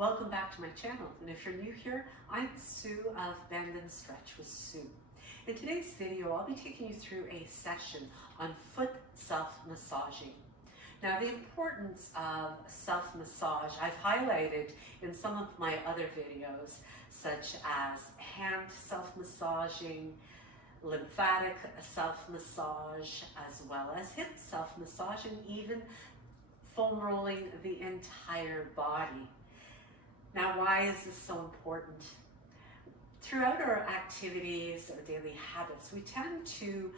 Welcome back to my channel, and if you're new here, I'm Sue of Bend and Stretch with Sue. In today's video, I'll be taking you through a session on foot self-massaging. Now, the importance of self-massage I've highlighted in some of my other videos, such as hand self-massaging, lymphatic self-massage, as well as hip self-massage, and even foam rolling the entire body. Now, why is this so important? Throughout our activities or daily habits, we tend to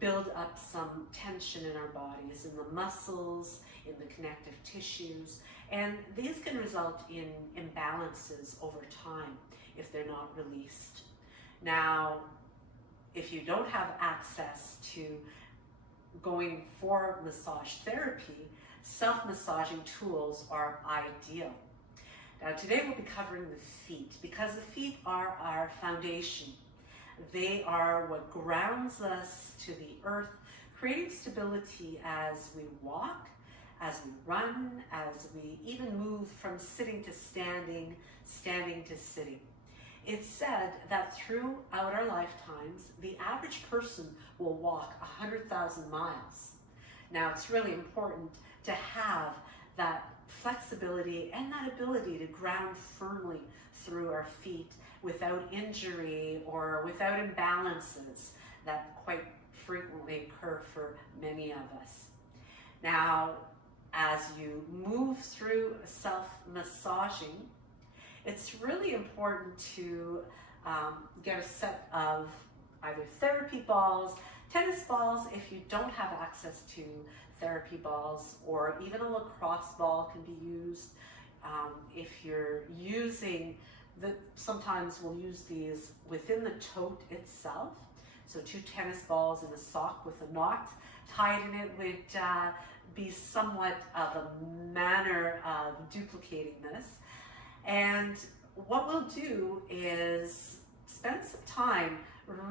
build up some tension in our bodies, in the muscles, in the connective tissues, and these can result in imbalances over time if they're not released. Now, if you don't have access to going for massage therapy, self-massaging tools are ideal. Now, today we'll be covering the feet because the feet are our foundation. They are what grounds us to the earth, creating stability as we walk, as we run, as we even move from sitting to standing, standing to sitting. It's said that throughout our lifetimes, the average person will walk 100,000 miles. Now, it's really important to have that flexibility and that ability to ground firmly through our feet without injury or without imbalances that quite frequently occur for many of us. Now, as you move through self-massaging, it's really important to get a set of either therapy balls, tennis balls if you don't have access to therapy balls, or even a lacrosse ball can be used. If you're using sometimes we'll use these within the tote itself. So 2 tennis balls in a sock with a knot tied in it would be somewhat of a manner of duplicating this. And what we'll do is spend some time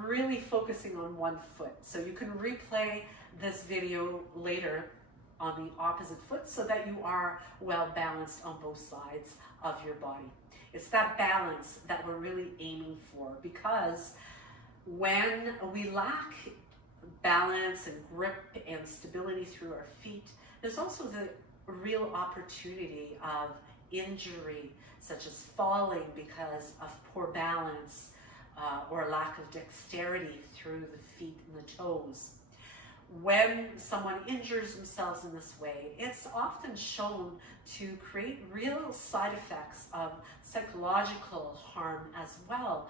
really focusing on one foot. So you can replay this video later on the opposite foot so that you are well balanced on both sides of your body. It's that balance that we're really aiming for, because when we lack balance and grip and stability through our feet, there's also the real opportunity of injury, such as falling because of poor balance or lack of dexterity through the feet and the toes. When someone injures themselves in this way, it's often shown to create real side effects of psychological harm as well,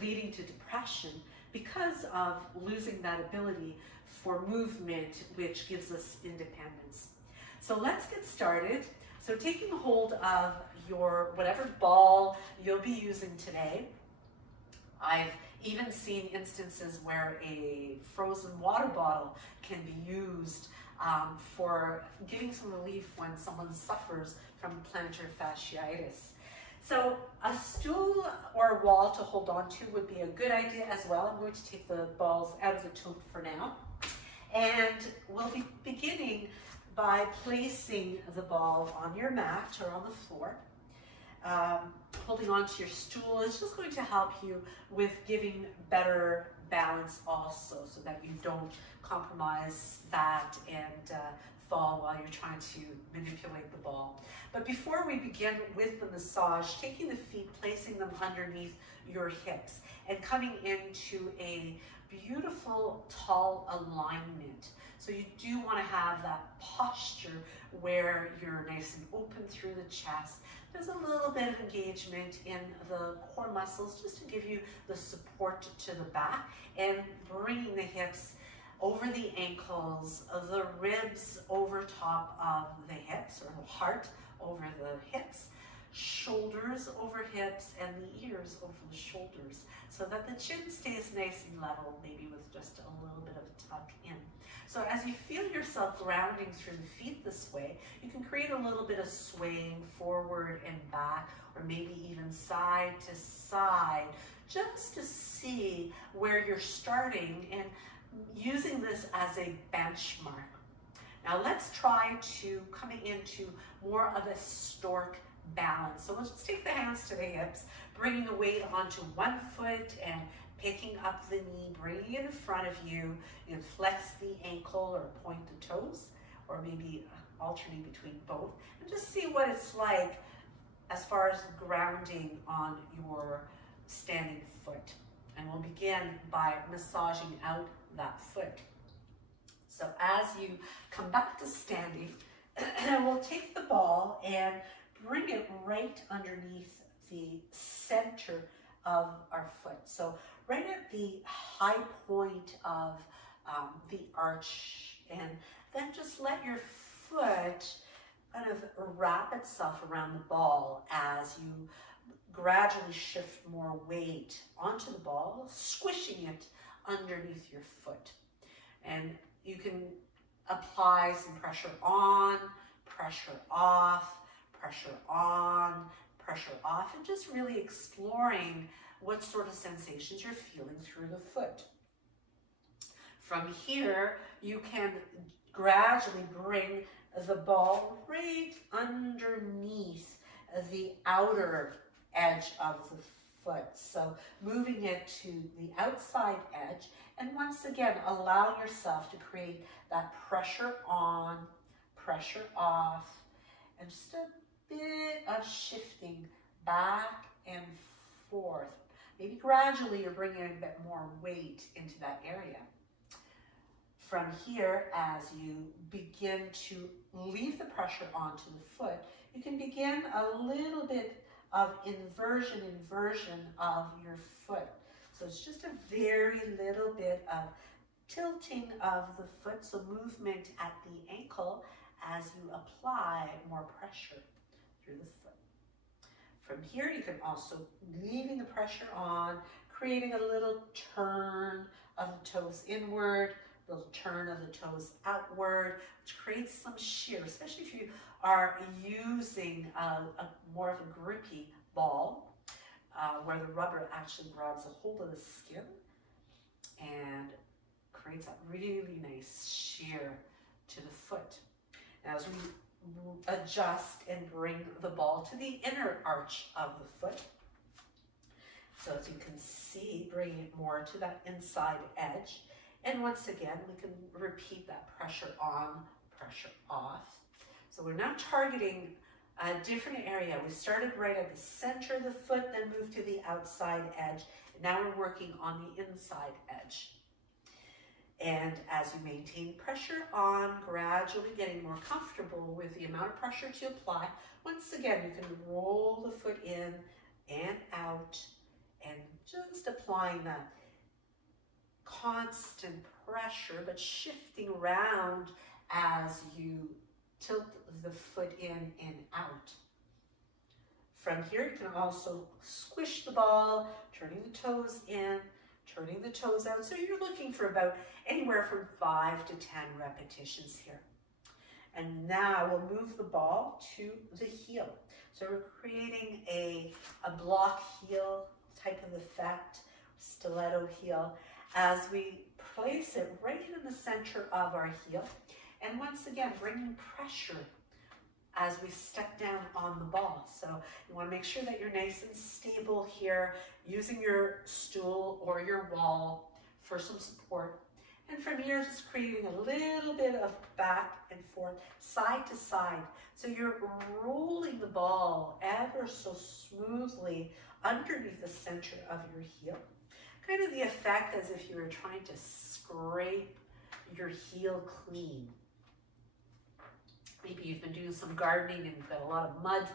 leading to depression because of losing that ability for movement, which gives us independence. So let's get started. So taking hold of your whatever ball you'll be using today. I've even seen instances where a frozen water bottle can be used for giving some relief when someone suffers from plantar fasciitis. So a stool or a wall to hold on to would be a good idea as well. I'm going to take the balls out of the tote for now. And we'll be beginning by placing the ball on your mat or on the floor. Holding on to your stool is just going to help you with giving better balance also, so that you don't compromise that and fall while you're trying to manipulate the ball. But before we begin with the massage, taking the feet, placing them underneath your hips and coming into a beautiful tall alignment. So you do want to have that posture where you're nice and open through the chest. There's a little bit of engagement in the core muscles just to give you the support to the back, and bringing the hips over the ankles, the ribs over top of the hips, or the heart over the hips, shoulders over hips, and the ears over the shoulders, so that the chin stays nice and level, maybe with just a little bit of a tuck in. So as you feel yourself grounding through the feet this way, you can create a little bit of swaying forward and back, or maybe even side to side, just to see where you're starting and using this as a benchmark. Now let's try to coming into more of a stork balance. So we'll just take the hands to the hips, bringing the weight onto one foot and picking up the knee, bringing it in front of you. You can flex the ankle or point the toes, or maybe alternate between both, and just see what it's like as far as grounding on your standing foot. And we'll begin by massaging out that foot. So as you come back to standing, we'll take the ball and bring it right underneath the center of our foot. So right at the high point of the arch, and then just let your foot kind of wrap itself around the ball as you gradually shift more weight onto the ball, squishing it underneath your foot. And you can apply some pressure on, pressure off, pressure on, pressure off, and just really exploring what sort of sensations you're feeling through the foot. From here, you can gradually bring the ball right underneath the outer edge of the foot. So moving it to the outside edge, and once again, allow yourself to create that pressure on, pressure off, and just a bit of shifting back and forth. Maybe gradually you're bringing a bit more weight into that area. From here, as you begin to leave the pressure onto the foot, you can begin a little bit of inversion of your foot. So it's just a very little bit of tilting of the foot, so movement at the ankle as you apply more pressure through the foot. From here, you can also, leaving the pressure on, creating a little turn of the toes inward, little turn of the toes outward, which creates some shear, especially if you are using a more of a grippy ball, where the rubber actually grabs a hold of the skin and creates a really nice shear to the foot. Now, as we adjust and bring the ball to the inner arch of the foot, so as you can see, bring it more to that inside edge. And once again, we can repeat that pressure on, pressure off. So we're now targeting a different area. We started right at the center of the foot, then moved to the outside edge. And now we're working on the inside edge. And as you maintain pressure on, gradually getting more comfortable with the amount of pressure to apply, once again, you can roll the foot in and out and just applying that constant pressure, but shifting around as you tilt the foot in and out. From here, you can also squish the ball, turning the toes in, turning the toes out. So you're looking for about anywhere from 5 to 10 repetitions here. And now we'll move the ball to the heel. So we're creating a block heel type of effect, stiletto heel, as we place it right in the center of our heel. And once again, bringing pressure as we step down on the ball. So you want to make sure that you're nice and stable here, using your stool or your wall for some support. And from here, just creating a little bit of back and forth, side to side. So you're rolling the ball ever so smoothly underneath the center of your heel. Kind of the effect as if you were trying to scrape your heel clean. Maybe you've been doing some gardening and you've got a lot of mud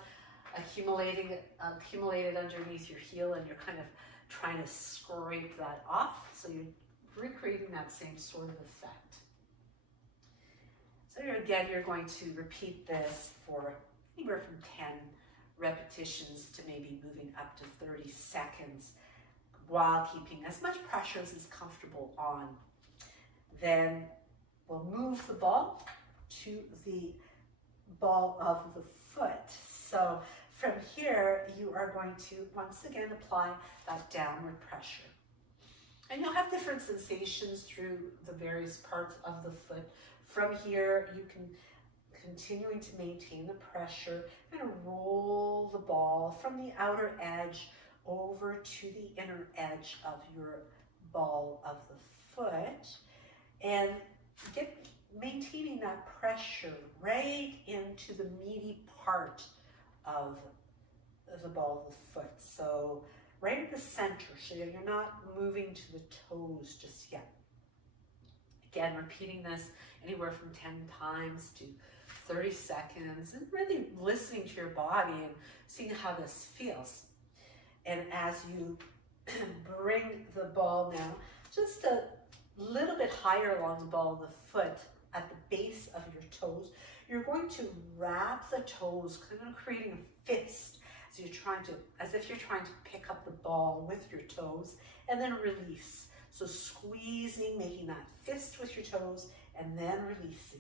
accumulated underneath your heel, and you're kind of trying to scrape that off. So you're recreating that same sort of effect. So again, you're going to repeat this for anywhere from 10 repetitions to maybe moving up to 30 seconds while keeping as much pressure as is comfortable on. Then we'll move the ball to the ball of the foot. So from here, you are going to once again apply that downward pressure. And you'll have different sensations through the various parts of the foot. From here, you can continuing to maintain the pressure, kind of roll the ball from the outer edge over to the inner edge of your ball of the foot, and maintaining that pressure right into the meaty part of the ball of the foot. So right at the center, so you're not moving to the toes just yet. Again, repeating this anywhere from 10 times to 30 seconds, and really listening to your body and seeing how this feels. And as you bring the ball now just a little bit higher along the ball of the foot at the base of your toes, you're going to wrap the toes, kind of creating a fist as if you're trying to pick up the ball with your toes, and then release. So squeezing, making that fist with your toes, and then releasing.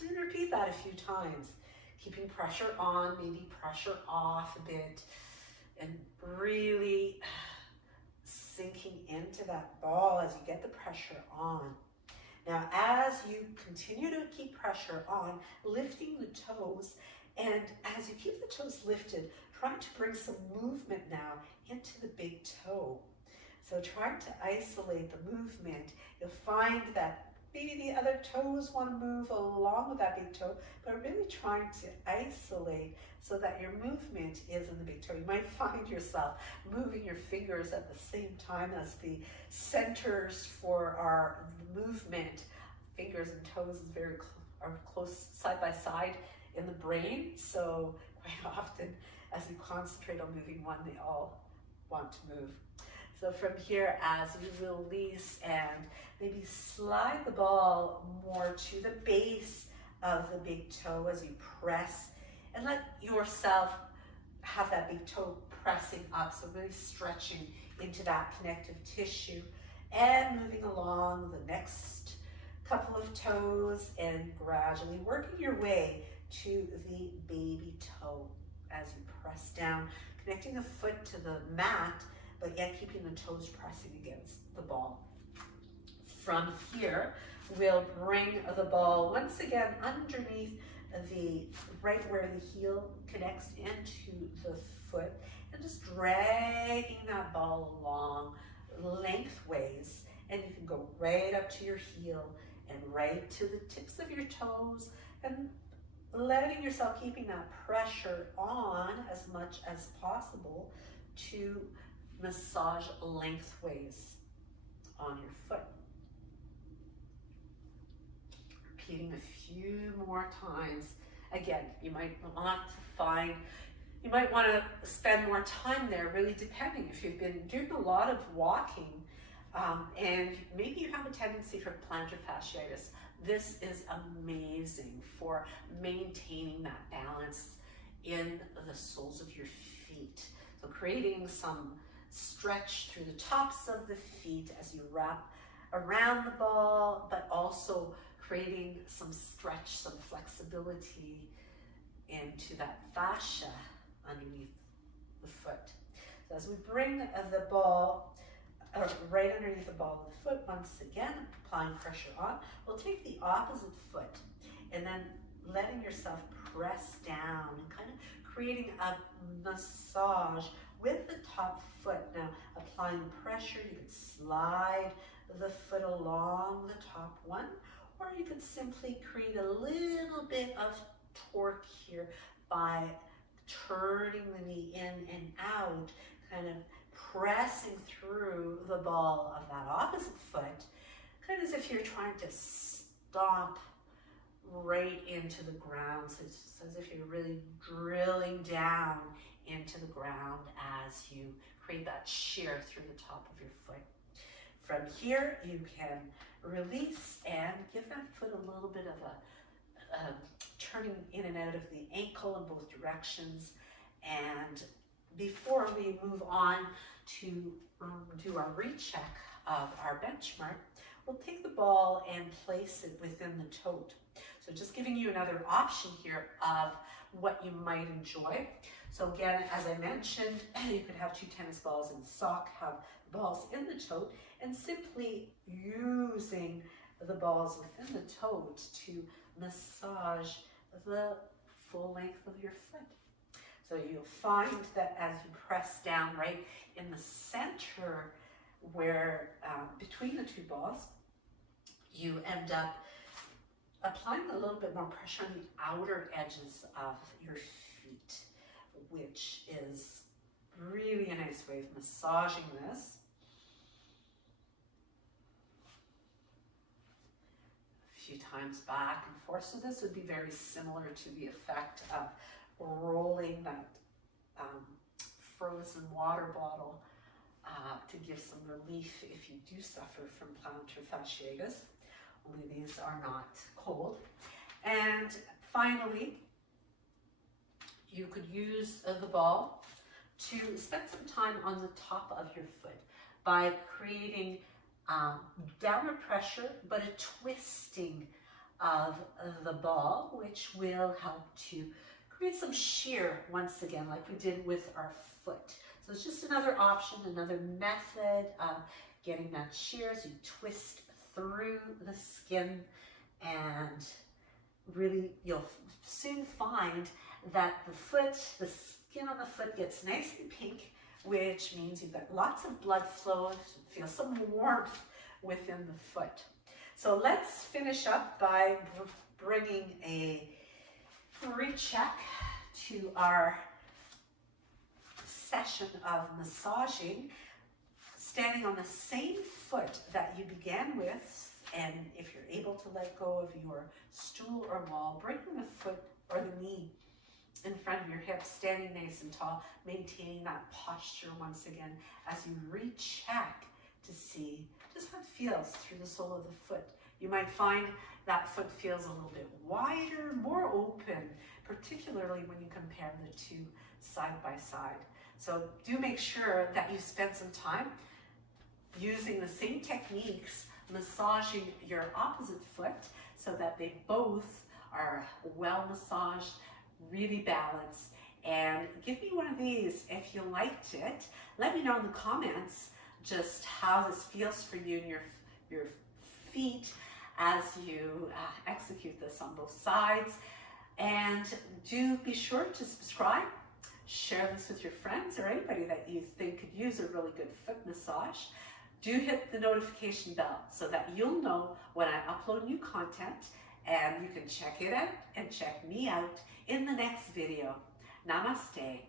And repeat that a few times, keeping pressure on, maybe pressure off a bit, and really sinking into that ball as you get the pressure on. Now, as you continue to keep pressure on, lifting the toes, and as you keep the toes lifted, trying to bring some movement now into the big toe. So trying to isolate the movement, you'll find that maybe the other toes want to move along with that big toe, but really trying to isolate so that your movement is in the big toe. You might find yourself moving your fingers at the same time as the centers for our movement. Fingers and toes are close side by side in the brain, so quite often as we concentrate on moving one, they all want to move. So from here, as you release and maybe slide the ball more to the base of the big toe as you press, and let yourself have that big toe pressing up, so really stretching into that connective tissue, and moving along the next couple of toes and gradually working your way to the baby toe as you press down, connecting the foot to the mat, but yet keeping the toes pressing against the ball. From here, we'll bring the ball once again underneath right where the heel connects into the foot, and just dragging that ball along lengthways, and you can go right up to your heel and right to the tips of your toes, and letting yourself, keeping that pressure on as much as possible to massage lengthways on your foot. Repeating a few more times. Again, you might want to spend more time there, really depending if you've been doing a lot of walking and maybe you have a tendency for plantar fasciitis. This is amazing for maintaining that balance in the soles of your feet. So creating some stretch through the tops of the feet as you wrap around the ball, but also creating some stretch, some flexibility into that fascia underneath the foot. So as we bring the ball right underneath the ball of the foot, once again, applying pressure on, we'll take the opposite foot and then letting yourself press down and kind of creating a massage with the top foot. Now, applying pressure, you can slide the foot along the top one, or you could simply create a little bit of torque here by turning the knee in and out, kind of pressing through the ball of that opposite foot, kind of as if you're trying to stomp right into the ground. So it's as if you're really drilling down into the ground as you create that shear through the top of your foot. From here, you can release and give that foot a little bit of a turning in and out of the ankle in both directions. And before we move on to do our recheck of our benchmark, we'll take the ball and place it within the tote. So just giving you another option here of what you might enjoy. So again, as I mentioned, you could have 2 tennis balls in the sock, have balls in the tote, and simply using the balls within the tote to massage the full length of your foot. So you'll find that as you press down right in the center where between the two balls, you end up applying a little bit more pressure on the outer edges of your feet, which is really a nice way of massaging this. A few times back and forth. So this would be very similar to the effect of rolling that frozen water bottle to give some relief if you do suffer from plantar fasciitis. Only these are not cold. And finally, you could use the ball to spend some time on the top of your foot by creating downward pressure, but a twisting of the ball, which will help to create some shear once again, like we did with our foot. So it's just another option, another method of getting that shear as you twist through the skin, and really you'll soon find that the skin on the foot gets nice and pink, which means you've got lots of blood flow, feel some warmth within the foot. So let's finish up by bringing a recheck to our session of massaging, standing on the same foot that you began with, and if you're able to let go of your stool or wall, bringing the foot or the knee in front of your hips, standing nice and tall, maintaining that posture once again as you recheck to see just how it feels through the sole of the foot. You might find that foot feels a little bit wider, more open, particularly when you compare the two side by side. So do make sure that you spend some time using the same techniques, massaging your opposite foot so that they both are well massaged, really balanced. And give me one of these if you liked it. Let me know in the comments just how this feels for you and your feet as you execute this on both sides. And do be sure to subscribe, share this with your friends or anybody that you think could use a really good foot massage. Do hit the notification bell so that you'll know when I upload new content, and you can check it out and check me out in the next video. Namaste.